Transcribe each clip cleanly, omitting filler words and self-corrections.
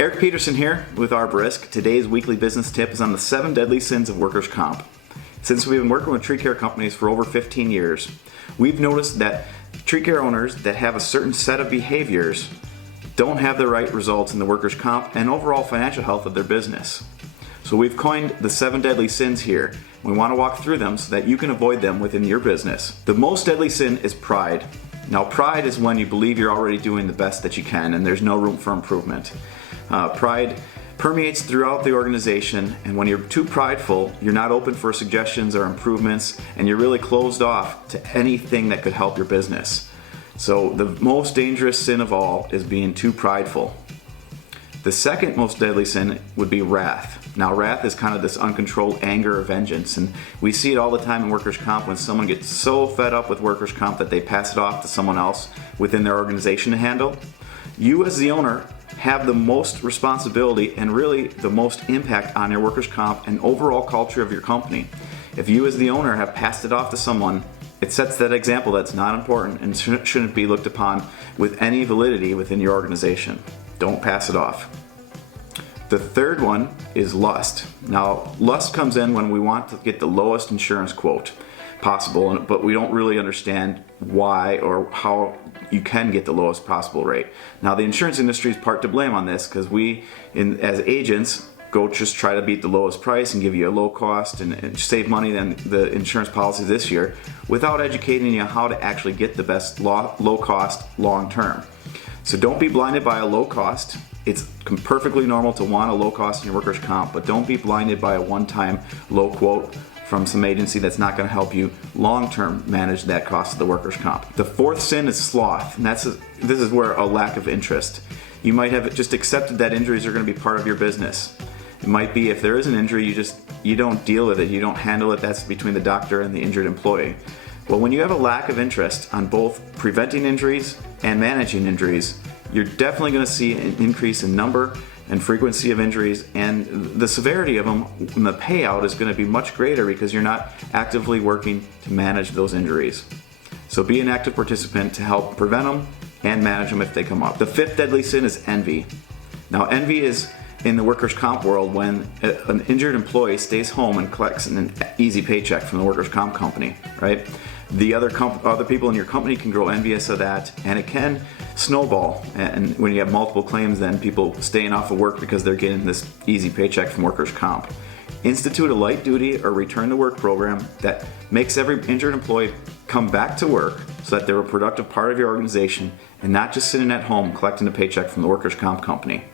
Eric Peterson here with ArboRisk. Today's weekly business tip is on the 7 deadly sins of workers' comp. Since we've been working with tree care companies for over 15 years, we've noticed that tree care owners that have a certain set of behaviors don't have the right results in the workers' comp and overall financial health of their business. So we've coined the 7 deadly sins here. We want to walk through them so that you can avoid them within your business. The most deadly sin is pride. Now, pride is when you believe you're already doing the best that you can and there's no room for improvement. Pride permeates throughout the organization, and when you're too prideful, you're not open for suggestions or improvements, and you're really closed off to anything that could help your business. So the most dangerous sin of all is being too prideful. The second most deadly sin would be wrath. Now, wrath is kind of this uncontrolled anger or vengeance, and we see it all the time in workers' comp when someone gets so fed up with workers' comp that they pass it off to someone else within their organization to handle. You as the owner have the most responsibility and really the most impact on your workers' comp and overall culture of your company. If you as the owner have passed it off to someone, it sets that example that's not important and shouldn't be looked upon with any validity within your organization. Don't pass it off. The third one is lust. Now, lust comes in when we want to get the lowest insurance quote possible, but we don't really understand why or how you can get the lowest possible rate. Now, the insurance industry is part to blame on this because we, as agents, go just try to beat the lowest price and give you a low cost and save money than the insurance policy this year without educating you how to actually get the best low cost long term. So don't be blinded by a low cost. It's perfectly normal to want a low cost in your workers' comp, but don't be blinded by a one-time low quote from some agency that's not going to help you long-term manage that cost of the workers' comp. The fourth sin is sloth, and this is where a lack of interest. You might have just accepted that injuries are going to be part of your business. It might be if there is an injury, you don't deal with it, you don't handle it. That's between the doctor and the injured employee. Well, when you have a lack of interest on both preventing injuries and managing injuries, you're definitely going to see an increase in number and frequency of injuries, and the severity of them and the payout is going to be much greater because you're not actively working to manage those injuries. So be an active participant to help prevent them and manage them if they come up. The fifth deadly sin is envy. Now, envy is in the workers' comp world when an injured employee stays home and collects an easy paycheck from the workers' comp company, right? The other people in your company can grow envious of that, and it can snowball. And when you have multiple claims, then people staying off of work because they're getting this easy paycheck from workers' comp. Institute a light duty or return to work program that makes every injured employee come back to work so that they're a productive part of your organization and not just sitting at home collecting a paycheck from the workers' comp company.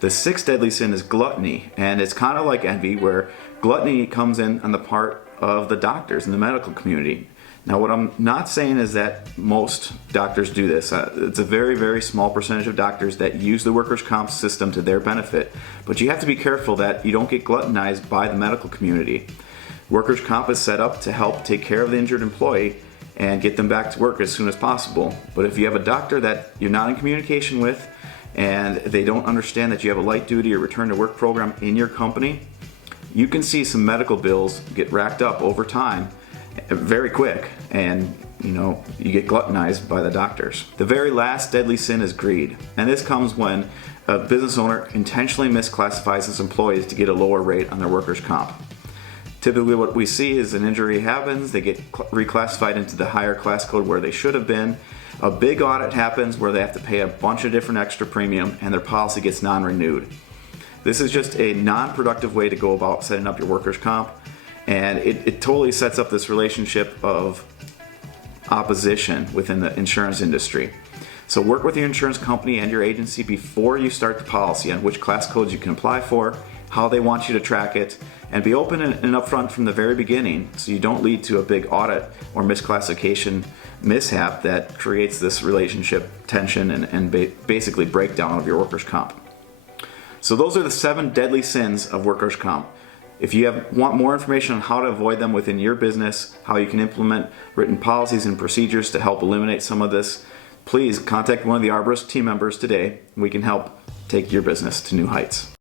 The sixth deadly sin is gluttony, and it's kind of like envy, where gluttony comes in on the part of the doctors in the medical community. Now, what I'm not saying is that most doctors do this. It's a very, very small percentage of doctors that use the workers' comp system to their benefit, but you have to be careful that you don't get gluttonized by the medical community. Workers' comp is set up to help take care of the injured employee and get them back to work as soon as possible. But if you have a doctor that you're not in communication with, and they don't understand that you have a light duty or return to work program in your company, you can see some medical bills get racked up over time very quick, and you get gluttonized by the doctors. The very last deadly sin is greed, and this comes when a business owner intentionally misclassifies his employees to get a lower rate on their workers' comp. Typically what we see is an injury happens, they get reclassified into the higher class code where they should have been. A big audit happens where they have to pay a bunch of different extra premium and their policy gets non-renewed. This is just a non-productive way to go about setting up your workers' comp, and it totally sets up this relationship of opposition within the insurance industry. So work with your insurance company and your agency before you start the policy on which class codes you can apply for, how they want you to track it, and be open and upfront from the very beginning so you don't lead to a big audit or misclassification mishap that creates this relationship tension and basically breakdown of your workers' comp. So those are the 7 deadly sins of workers' comp. If you want more information on how to avoid them within your business, how you can implement written policies and procedures to help eliminate some of this, please contact one of the ArboRisk team members today. We can help take your business to new heights.